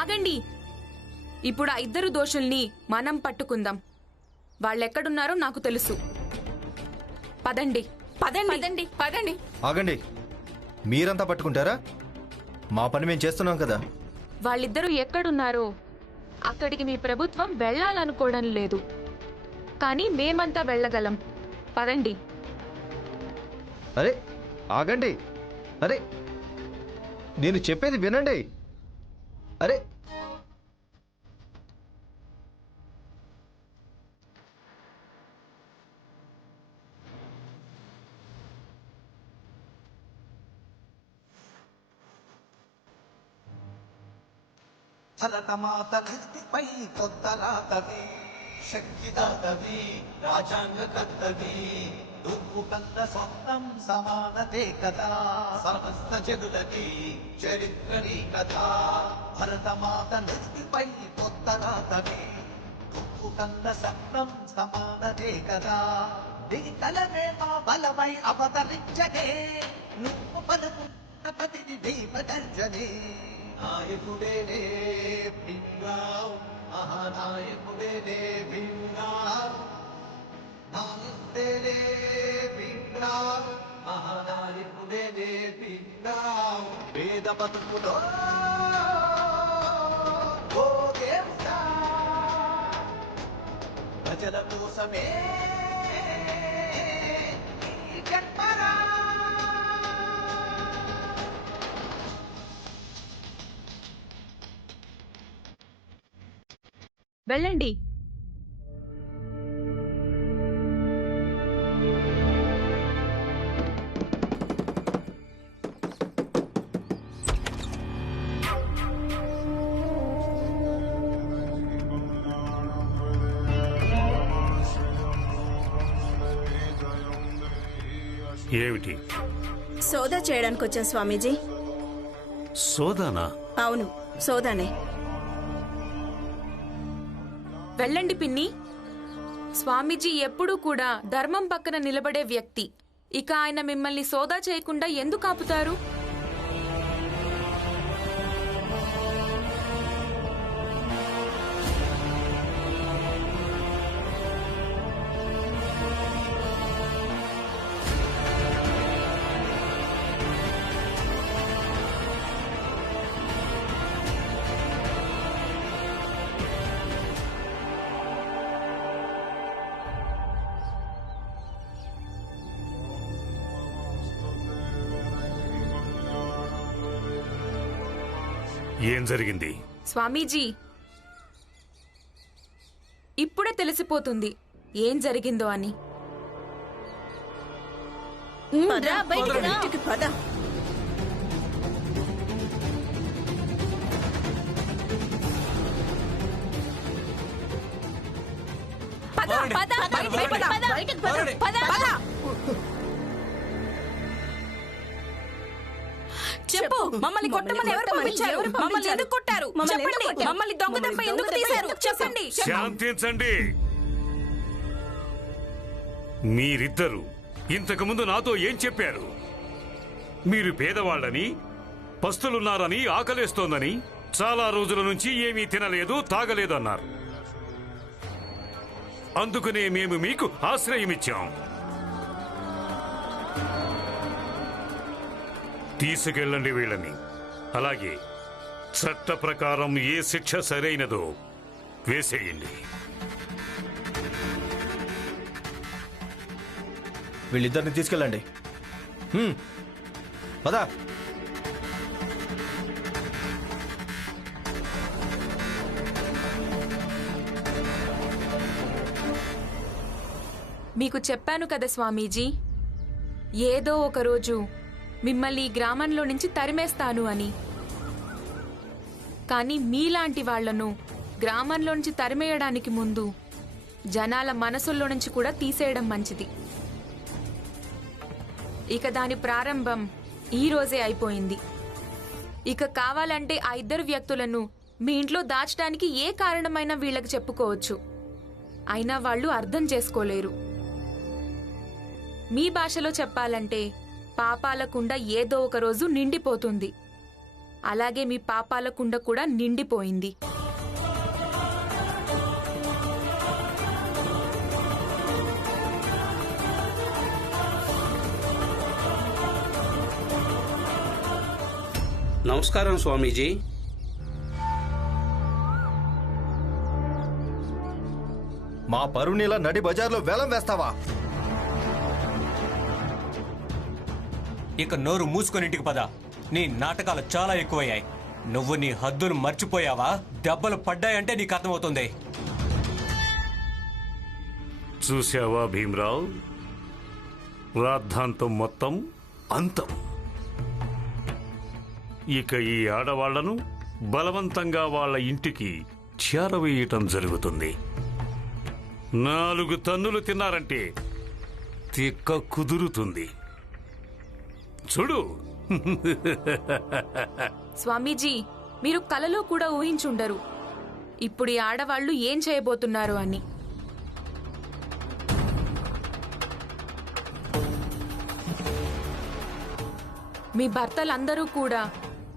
ఆగండి. ఇప్పుడు ఆ ఇద్దరు దోషుల్ని మనం పట్టుకుందాం. వాళ్ళెక్కడున్నారో నాకు తెలుసు. పదండి పదండి పదండి పదండి. ఆగండి, మీరంతా పట్టుకుంటారా? మా పని మేము చేస్తున్నాం కదా. వాళ్ళిద్దరూ ఎక్కడున్నారో అక్కడికి మీ ప్రభుత్వం వెళ్ళాలనుకోవడం లేదు, కానీ మేమంతా వెళ్ళగలం. పదండి. అరే ఆగండి, అరే నేను చెప్పేది వినండి. అరే భరతమాత కత్తిపై కొత్త రాతవి, శక్తిదాతవి, రాజాంగ కర్తవి, నువ్వు కన్న స్వప్నం సమానతే కదా, సమస్త జగులకి చరిత్రని కదా. భరతమాత కత్తిపై కొత్త రాతవి, నువ్వు కన్న స్వప్నం సమానతే కదా. నీ తలమే మా బలమై అవతరించగే, నువ్వు పలుకున్న పతిని దీపదర్శనే. నాయకుడేనే భీమ్రావ్, మహానాయకుడేనే భీమ్రావ్, నాయకుడేనే భీమ్రావ్, మహానాయకుడేనే భీమ్రావ్. వేద బతుకులో ఓ దేవుడా, ప్రజల కోసమే ఈ జన్మరా. వెళ్ళండి. ఏమిటి? సోదా చేయడానికి వచ్చాం స్వామీజీ. సోదానా? అవును, సోదానే. వెళ్ళండి పిన్ని. స్వామీజీ ఎప్పుడూ కూడా ధర్మం పక్కన నిలబడే వ్యక్తి. ఇక ఆయన మిమ్మల్ని సోదా చేయకుండా ఎందుకు ఆపుతారు? ఏం జరిగింది? స్వామీజీ, ఇప్పుడే తెలిసిపోతుంది ఏం జరిగిందో అని. బయటికి పద. చెప్పు, మమ్మల్ని కొట్టమని ఎవరు పంపించారు? మమ్మల్ని ఎందుకు కొట్టారు? చెప్పండి. మమ్మల్ని దొంగతనం ఎందుకు తీశారు? చెప్పండి. శాంతించండి. మీరిద్దరు ఇంతకుముందు నాతో ఏం చెప్పారు? మీరు పేదవాళ్ళని, పస్తులున్నారని, ఆకలేస్తోందని, చాలా రోజుల నుంచి ఏమీ తినలేదు, తాగలేదు అన్నారు. అందుకనే మేము మీకు ఆశ్రయమిచ్చాం. తీసుకెళ్ళండి వీళ్ళని. అలాగే చట్ట ప్రకారం ఏ శిక్ష సరైనదో వేసేయండి. వీళ్ళిద్దరిని తీసుకెళ్ళండి. పదా. మీకు చెప్పాను కదా స్వామీజీ, ఏదో ఒకరోజు మిమ్మల్ని ఈ గ్రామంలో నుంచి తరిమేస్తాను అని. కానీ మీలాంటి వాళ్లను గ్రామంలో నుంచి తరిమేయడానికి ముందు జనాల మనసుల్లో నుంచి కూడా తీసేయడం మంచిది. ఇక దాని ప్రారంభం ఈ రోజే అయిపోయింది. ఇక కావాలంటే ఆ ఇద్దరు వ్యక్తులను మీ ఇంట్లో దాచడానికి ఏ కారణమైనా వీళ్ళకి చెప్పుకోవచ్చు. అయినా వాళ్ళు అర్థం చేసుకోలేరు. మీ భాషలో చెప్పాలంటే పాపాల కుండ ఏదో ఒక రోజు నిండిపోతుంది. అలాగే మీ పాపాల కుండ కూడా నిండిపోయింది. నమస్కారం స్వామీజీ. మా పరువునిలా నడి బజార్లో వేలం వేస్తావా? ఇక నోరు మూసుకొని ఇంటికి పద. నీ నాటకాలు చాలా ఎక్కువయ్యాయి. నువ్వు నీ హద్దులు మర్చిపోయావా? దెబ్బలు పడ్డాయంటే నీకు అర్థమవుతుంది. చూసావా భీమరావు, రాద్ధాంతం మొత్తం అంతం. ఇక ఈ ఆడవాళ్లను బలవంతంగా వాళ్ళ ఇంటికి చేరవేయటం జరుగుతుంది. 4 తన్నులు తిన్నారంటే తిక్క కుదురుతుంది. చూడు. స్వామీజీ, మీరు కలలో కూడా ఊహించుండరు ఇప్పుడు ఈ ఆడవాళ్లు ఏం చేయబోతున్నారు అని. మీ భర్తలందరూ కూడా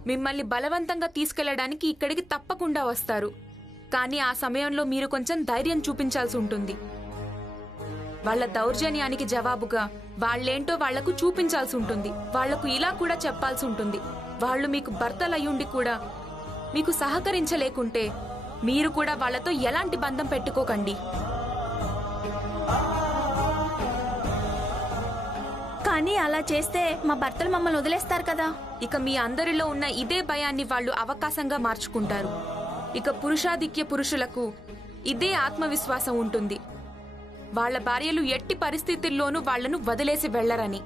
మిమ్మల్ని బలవంతంగా తీసుకెళ్లడానికి ఇక్కడికి తప్పకుండా వస్తారు. కానీ ఆ సమయంలో మీరు కొంచెం ధైర్యం చూపించాల్సి ఉంటుంది. వాళ్ళ దౌర్జన్యానికి జవాబుగా వాళ్ళేంటో వాళ్లకు చూపించాల్సి ఉంటుంది. వాళ్లకు ఇలా కూడా చెప్పాల్సి ఉంటుంది, వాళ్ళు మీకు భర్తలయ్యుండి కూడా మీకు సహకరించలేకుంటే మీరు కూడా వాళ్లతో ఎలాంటి బంధం పెట్టుకోకండి. కానీ అలా చేస్తే మా భర్తలు మమ్మల్ని వదిలేస్తారు కదా. ఇక మీ అందరిలో ఉన్న ఇదే భయాన్ని వాళ్ళు అవకాశంగా మార్చుకుంటారు. ఇక పురుషాధిక్య పురుషులకు ఇదే ఆత్మవిశ్వాసం ఉంటుంది, వాళ్ల భార్యలు ఎట్టి పరిస్థితుల్లోనూ వాళ్లను వదిలేసి వెళ్లరని.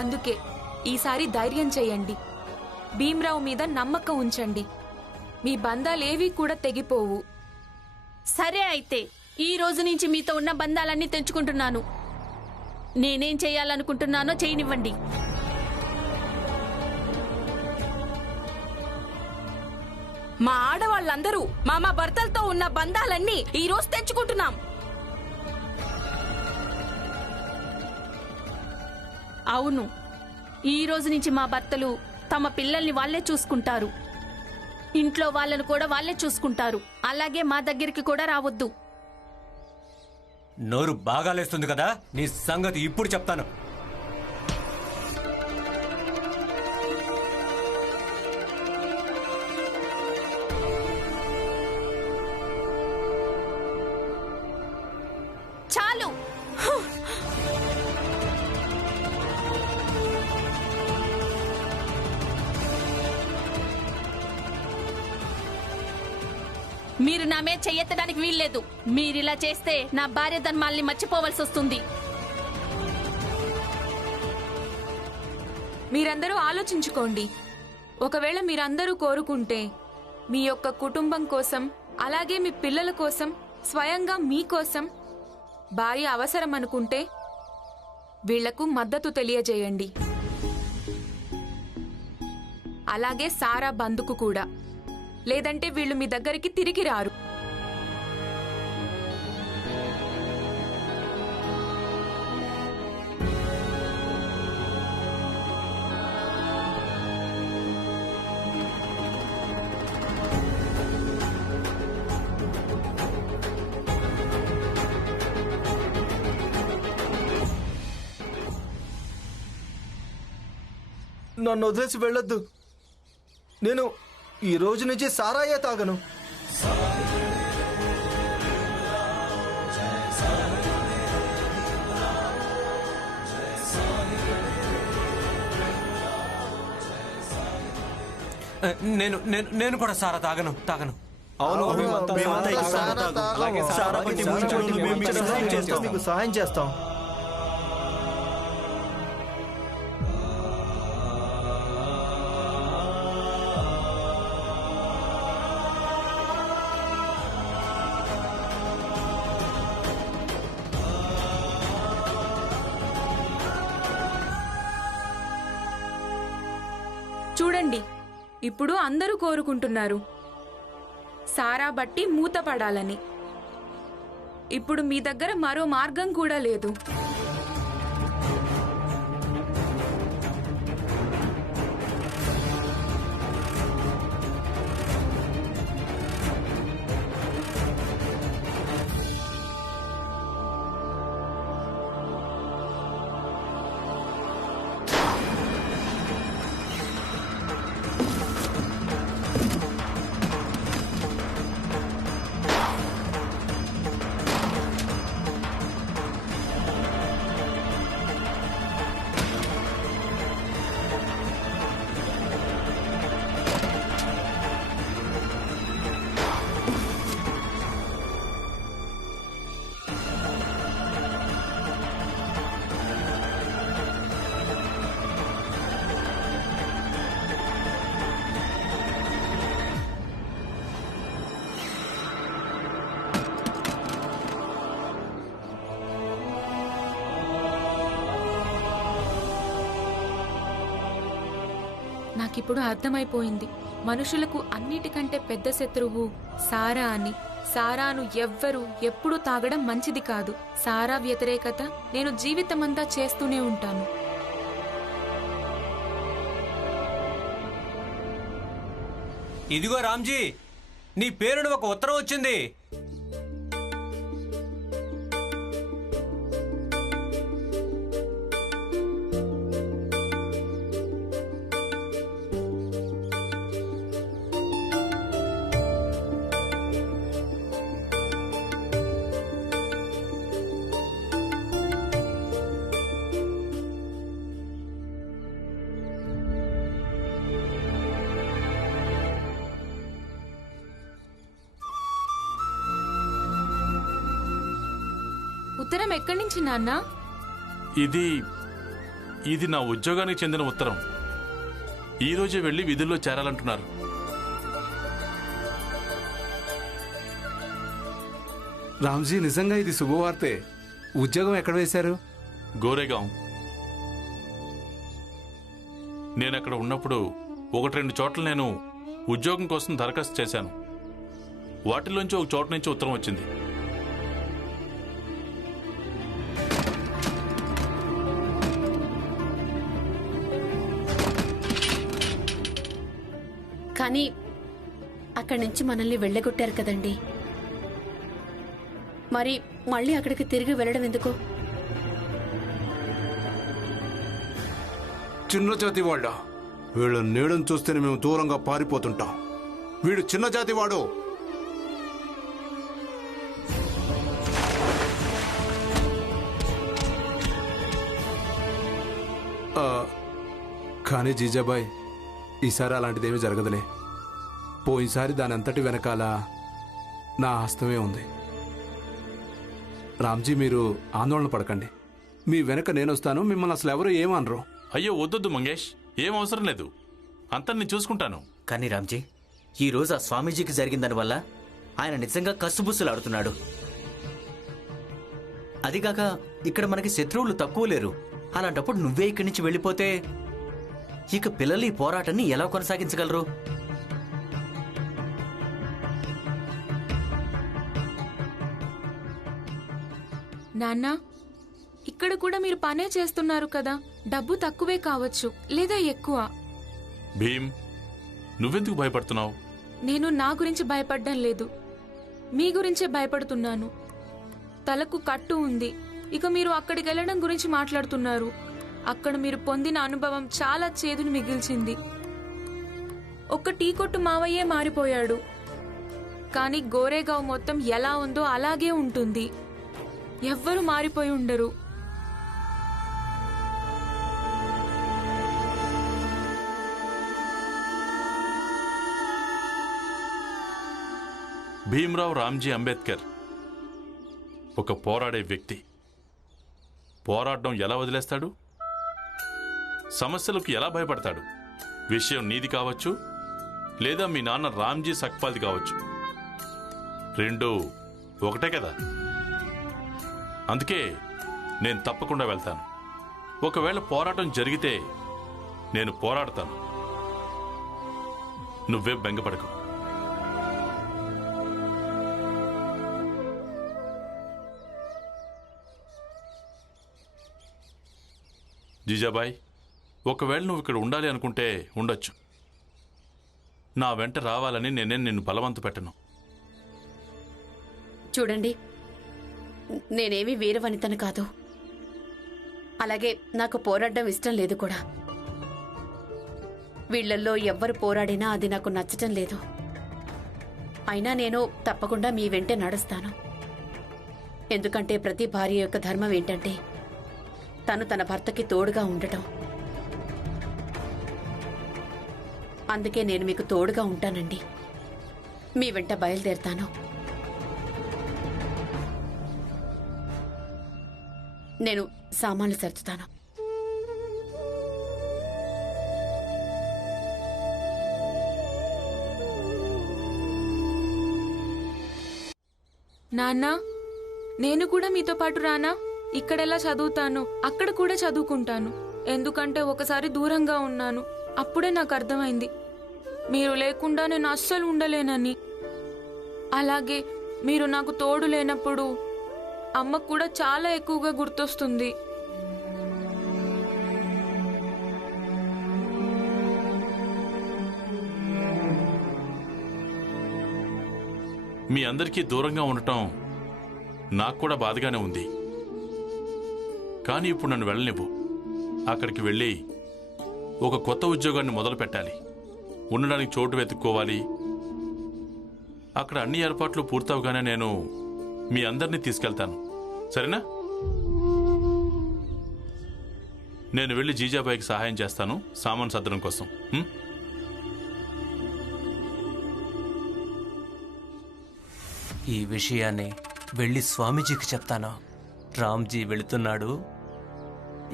అందుకే ఈసారి ధైర్యం చేయండి, భీమరావు మీద నమ్మకం ఉంచండి. మీ బంధాలేవీ కూడా తెగిపోవు. సరే, అయితే ఈ రోజు నుంచి మీతో ఉన్న బంధాలన్నీ తెంచుకుంటున్నాను. నేనేం చేయాలనుకుంటున్నానో చేయనివ్వండి. మా ఆడవాళ్ళందరూ మా భర్తలతో ఉన్న బంధాలన్నీ ఈ రోజు తెంచుకుంటున్నాం. అవును, ఈ రోజు నుంచి మా భర్తలు తమ పిల్లల్ని వాళ్లే చూసుకుంటారు, ఇంట్లో వాళ్ళను కూడా వాళ్లే చూసుకుంటారు. అలాగే మా దగ్గరికి కూడా రావద్దు. నోరు బాగా లేస్తుంది కదా, నీ సంగతి ఇప్పుడు చెప్తాను. చాలు. మీరు నా మీద చెయ్యెత్తడానికి వీల్లేదు. మీరిలా చేస్తే నా భార్య ధర్మాల్ని మర్చిపోవలసి వస్తుంది. మీరందరూ ఆలోచించుకోండి. ఒకవేళ మీరందరూ కోరుకుంటే మీ యొక్క కుటుంబం కోసం, అలాగే మీ పిల్లల కోసం, స్వయంగా మీకోసం భార్య అవసరం అనుకుంటే వీళ్లకు మద్దతు తెలియజేయండి. అలాగే సారా బంధుకు కూడా. లేదంటే వీళ్ళు మీ దగ్గరికి తిరిగి రారు. నన్ను వదిలేసి వెళ్ళొద్దు. నేను ఈ రోజు నుంచి సారాయే తాగను. నేను నేను నేను కూడా సారా తాగను. అవును, మేమంతా సారా తాగము. సారా పట్టి ముంచండి, మేము మీకు సహాయం చేస్తాం. చూడండి, ఇప్పుడు అందరూ కోరుకుంటున్నారు సారా బట్టి మూతపడాలని. ఇప్పుడు మీ దగ్గర మరో మార్గం కూడా లేదు. నాకిప్పుడు అర్థమైపోయింది. మనుషులకు అన్నిటికంటే పెద్ద శత్రువు సారా అని. సారాను ఎవ్వరూ ఎప్పుడూ తాగడం మంచిది కాదు. సారా వ్యతిరేకత నేను జీవితమంతా చేస్తూనే ఉంటాను. ఇదిగో రామ్జీ, నీ పేరును ఒక ఉత్తరం వచ్చింది. ఉత్తరం ఎక్కడి నుంచి నాన్న? ఇది నా ఉద్యోగానికి చెందిన ఉత్తరం. ఈ రోజే వెళ్లి విధుల్లో చేరాలంటున్నారు. రామ్జీ, నిజంగా ఇది శుభవార్తే. ఉద్యోగం ఎక్కడ వేశారు? గోరేగాం. నేనక్కడ ఉన్నప్పుడు 1-2 చోట్ల నేను ఉద్యోగం కోసం దరఖాస్తు చేశాను. వాటిలోంచి ఒక చోట నుంచి ఉత్తరం వచ్చింది. కానీ అక్కడి నుంచి మనల్ని వెళ్ళగొట్టారు కదండి. మరి మళ్ళీ అక్కడికి తిరిగి వెళ్ళడం ఎందుకు? చిన్న జాతి వాళ్ళ వీళ్ళ నీడను చూస్తేనే మేము దూరంగా పారిపోతుంటాం. వీడు చిన్న జాతి వాడు. కానీ జీజాబాయ్, ఈసారి అలాంటిదేమీ జరగదులే. పోయినసారి దాని అంతటి వెనకాల నా హస్తమే ఉంది. రామ్జీ, మీరు ఆందోళన పడకండి. మీ వెనక నేనొస్తాను. మిమ్మల్ని అసలు ఎవరు ఏమనరు. అయ్యో వద్దొద్దు మంగేష్, ఏం అవసరం లేదు. అంతా నేను చూసుకుంటాను. కానీ రామ్జీ, ఈ రోజు ఆ స్వామీజీకి జరిగిన దానివల్ల ఆయన నిజంగా కస్సుబుస్సులాడుతున్నాడు. అదిగాక ఇక్కడ మనకి శత్రువులు తక్కువ లేరు. అలాంటప్పుడు నువ్వే ఇక్కడి నుంచి వెళ్ళిపోతే ఇక పిల్లలు ఈ పోరాటాన్ని ఎలా కొనసాగించగలరు? నాన్న, ఇక్కడ కూడా మీరు పనే చేస్తున్నారు కదా. డబ్బు తక్కువే కావచ్చు, లేదా ఎక్కువ. భీమ్, నువ్వెందుకు భయపడుతున్నావు? నేను నా గురించి భయపడ్డం లేదు, మీ గురించే భయపడుతున్నాను. తలకు కట్టు ఉంది. ఇక మీరు అక్కడికి వెళ్ళడం గురించి మాట్లాడుతున్నారు. అక్కడ మీరు పొందిన అనుభవం చాలా చేదును మిగిల్చింది. ఒక్క టీ కొట్టు మావయ్యే మారిపోయాడు. కానీ గోరేగావ్ మొత్తం ఎలా ఉందో అలాగే ఉంటుంది. ఎవ్వరూ మారిపోయి ఉండరు. భీమ్రావ్ రామ్జీ అంబేద్కర్ ఒక పోరాడే వ్యక్తి. పోరాడడం ఎలా వదిలేస్తాడు? సమస్యలకు ఎలా భయపడతాడు? విషయం నీది కావచ్చు, లేదా మీ నాన్న రామ్జీ సక్పాల్ది కావచ్చు. రెండు ఒకటే కదా. అందుకే నేను తప్పకుండా వెళ్తాను. ఒకవేళ పోరాటం జరిగితే నేను పోరాడతాను. నువ్వే బెంగపడకు. జీజాబాయ్, ఒకవేళ నువ్వు ఇక్కడ ఉండాలి అనుకుంటే ఉండొచ్చు. నా వెంట రావాలని నేనేం నిన్ను బలవంత పెట్టను. చూడండి, నేనేమీ వీరవనితను కాదు. అలాగే నాకు పోరాడడం ఇష్టం లేదు కూడా. వీళ్లల్లో ఎవ్వరు పోరాడినా అది నాకు నచ్చటం లేదు. అయినా నేను తప్పకుండా మీ వెంటే నడుస్తాను. ఎందుకంటే ప్రతి భార్య యొక్క ధర్మం ఏంటంటే తను తన భర్తకి తోడుగా ఉండటం. అందుకే నేను మీకు తోడుగా ఉంటానండి. మీ వెంట బయలుదేరుతాను. నేను సామాన్లు సర్దుతాను. నాన్న, నేను కూడా మీతో పాటు రానా? ఇక్కడెలా చదువుతాను, అక్కడ కూడా చదువుకుంటాను. ఎందుకంటే ఒకసారి దూరంగా ఉన్నాను. అప్పుడే నాకు అర్థమైంది మీరు లేకుండా నేను అస్సలు ఉండలేనని. అలాగే మీరు నాకు తోడు లేనప్పుడు అమ్మకు కూడా చాలా ఎక్కువగా గుర్తొస్తుంది. మీ అందరికీ దూరంగా ఉండటం నాకు కూడా బాధగానే ఉంది. కానీ ఇప్పుడు నన్ను వెళ్ళనివ్వు. అక్కడికి వెళ్ళి ఒక కొత్త ఉద్యోగాన్ని మొదలు పెట్టాలి. ఉండడానికి చోటు వెతుక్కోవాలి. అక్కడ అన్ని ఏర్పాట్లు పూర్తవగానే నేను మీ అందరినీ తీసుకెళ్తాను. సరేనా? నేను వెళ్ళి జీజాబాయికి సహాయం చేస్తాను సామాన్ సర్దడం కోసం. ఈ విషయాన్ని వెళ్ళి స్వామీజీకి చెప్తాను. రామ్జీ వెళుతున్నాడు,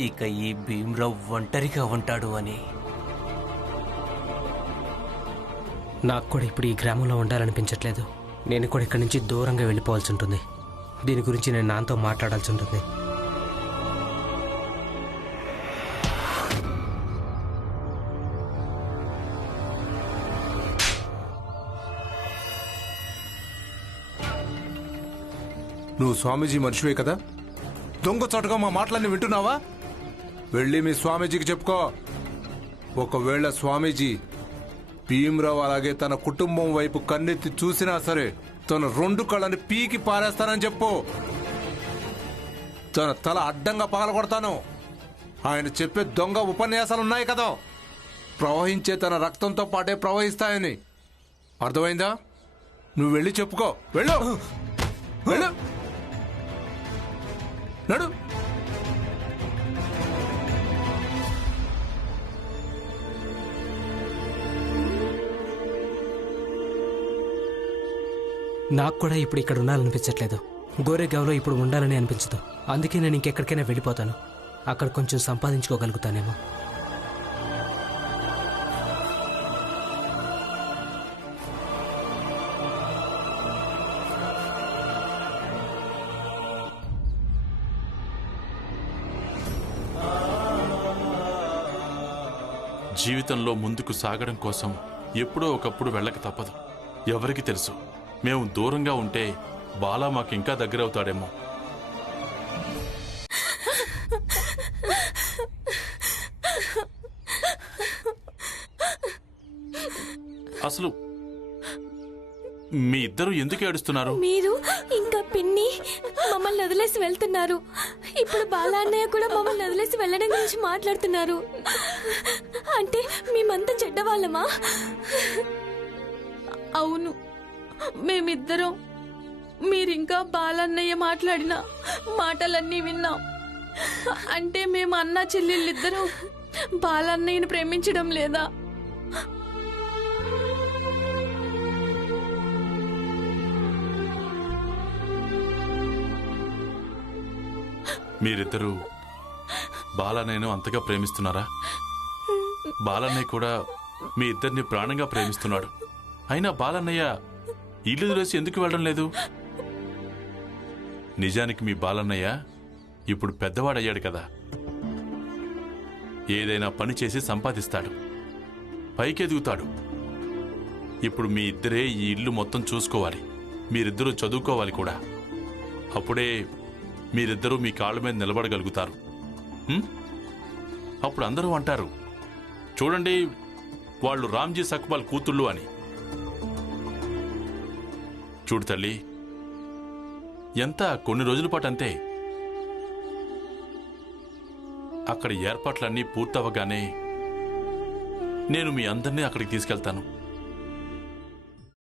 ఇక ఈ భీమ్రావ్ ఒంటరిగా ఉంటాడు అని. నాకు కూడా ఇప్పుడు ఈ గ్రామంలో ఉండాలనిపించట్లేదు. నేను కూడా ఇక్కడి నుంచి దూరంగా వెళ్ళిపోవాల్సి ఉంటుంది. దీని గురించి నేను నాన్నతో మాట్లాడాల్సి ఉంటుంది. నువ్వు స్వామీజీ మనిషివే కదా, దొంగ చోటుగా మా మాటలన్నీ వింటున్నావా? వెళ్ళి మీ స్వామీజీకి చెప్పుకో. ఒకవేళ స్వామీజీ భీమ్రావు అలాగే తన కుటుంబం వైపు కన్నెత్తి చూసినా సరే తన 2 కళ్ళని పీకి పారేస్తానని చెప్పు. తన తల అడ్డంగా పగలగొడతాను. ఆయన చెప్పే దొంగ ఉపన్యాసాలున్నాయి కదా, ప్రవహించే తన రక్తంతో పాటే ప్రవహిస్తాయని. అర్థమైందా? నువ్వు వెళ్ళి చెప్పుకో. వెళ్ళు, వెళ్ళు, నడు. నాకు కూడా ఇప్పుడు ఇక్కడ ఉండాలనిపించట్లేదు. గోరేగావ్లో ఇప్పుడు ఉండాలని అనిపించదు. అందుకే నేను ఇంకెక్కడికైనా వెళ్ళిపోతాను. అక్కడ కొంచెం సంపాదించుకోగలుగుతానేమో. జీవితంలో ముందుకు సాగడం కోసం ఎప్పుడో ఒకప్పుడు వెళ్ళక తప్పదు. ఎవరికి తెలుసు, మేము దూరంగా ఉంటే బాలా మాకు ఇంకా దగ్గరవుతాడేమో. అసలు మీ ఇద్దరు ఎందుకు ఏడుస్తున్నారు? మీరు ఇంకా పిన్ని మమ్మల్ని వదిలేసి వెళ్తున్నారు. ఇప్పుడు బాలా అన్నయ్య కూడా మమ్మల్ని వదిలేసి వెళ్ళడం గురించి మాట్లాడుతున్నారు. అంటే మేమంతా చెడ్డవాళ్ళమా? అవును, మేమిద్దరం మీరింకా బాలన్నయ్య మాట్లాడిన మాటలన్నీ విన్నాం. అంటే మేము అన్నా చెల్లెళ్ళిద్దరం బాలన్నయ్యను ప్రేమించడం లేదా? మీరిద్దరూ బాలన్నయ్యను అంతగా ప్రేమిస్తున్నారా? బాలన్నయ్య కూడా మీ ఇద్దరిని ప్రాణంగా ప్రేమిస్తున్నాడు. అయినా బాలన్నయ్య ఇల్లు వదిలేసి ఎందుకు వెళ్ళడం లేదు? నిజానికి మీ బాలన్నయ్య ఇప్పుడు పెద్దవాడయ్యాడు కదా, ఏదైనా పని చేసి సంపాదిస్తాడు, పైకెదుగుతాడు. ఇప్పుడు మీ ఇద్దరే ఈ ఇల్లు మొత్తం చూసుకోవాలి. మీరిద్దరూ చదువుకోవాలి కూడా. అప్పుడే మీరిద్దరూ మీ కాళ్ళ మీద నిలబడగలుగుతారు. అప్పుడు అందరూ అంటారు, చూడండి వాళ్ళు రామ్జీ సక్పాల్ కూతుళ్ళు అని. చూడు తల్లి, ఎంత కొన్ని రోజుల పాటు అంతే. అక్కడ ఏర్పాట్లన్నీ పూర్తవగానే నేను మీ అందరినీ అక్కడికి తీసుకెళ్తాను.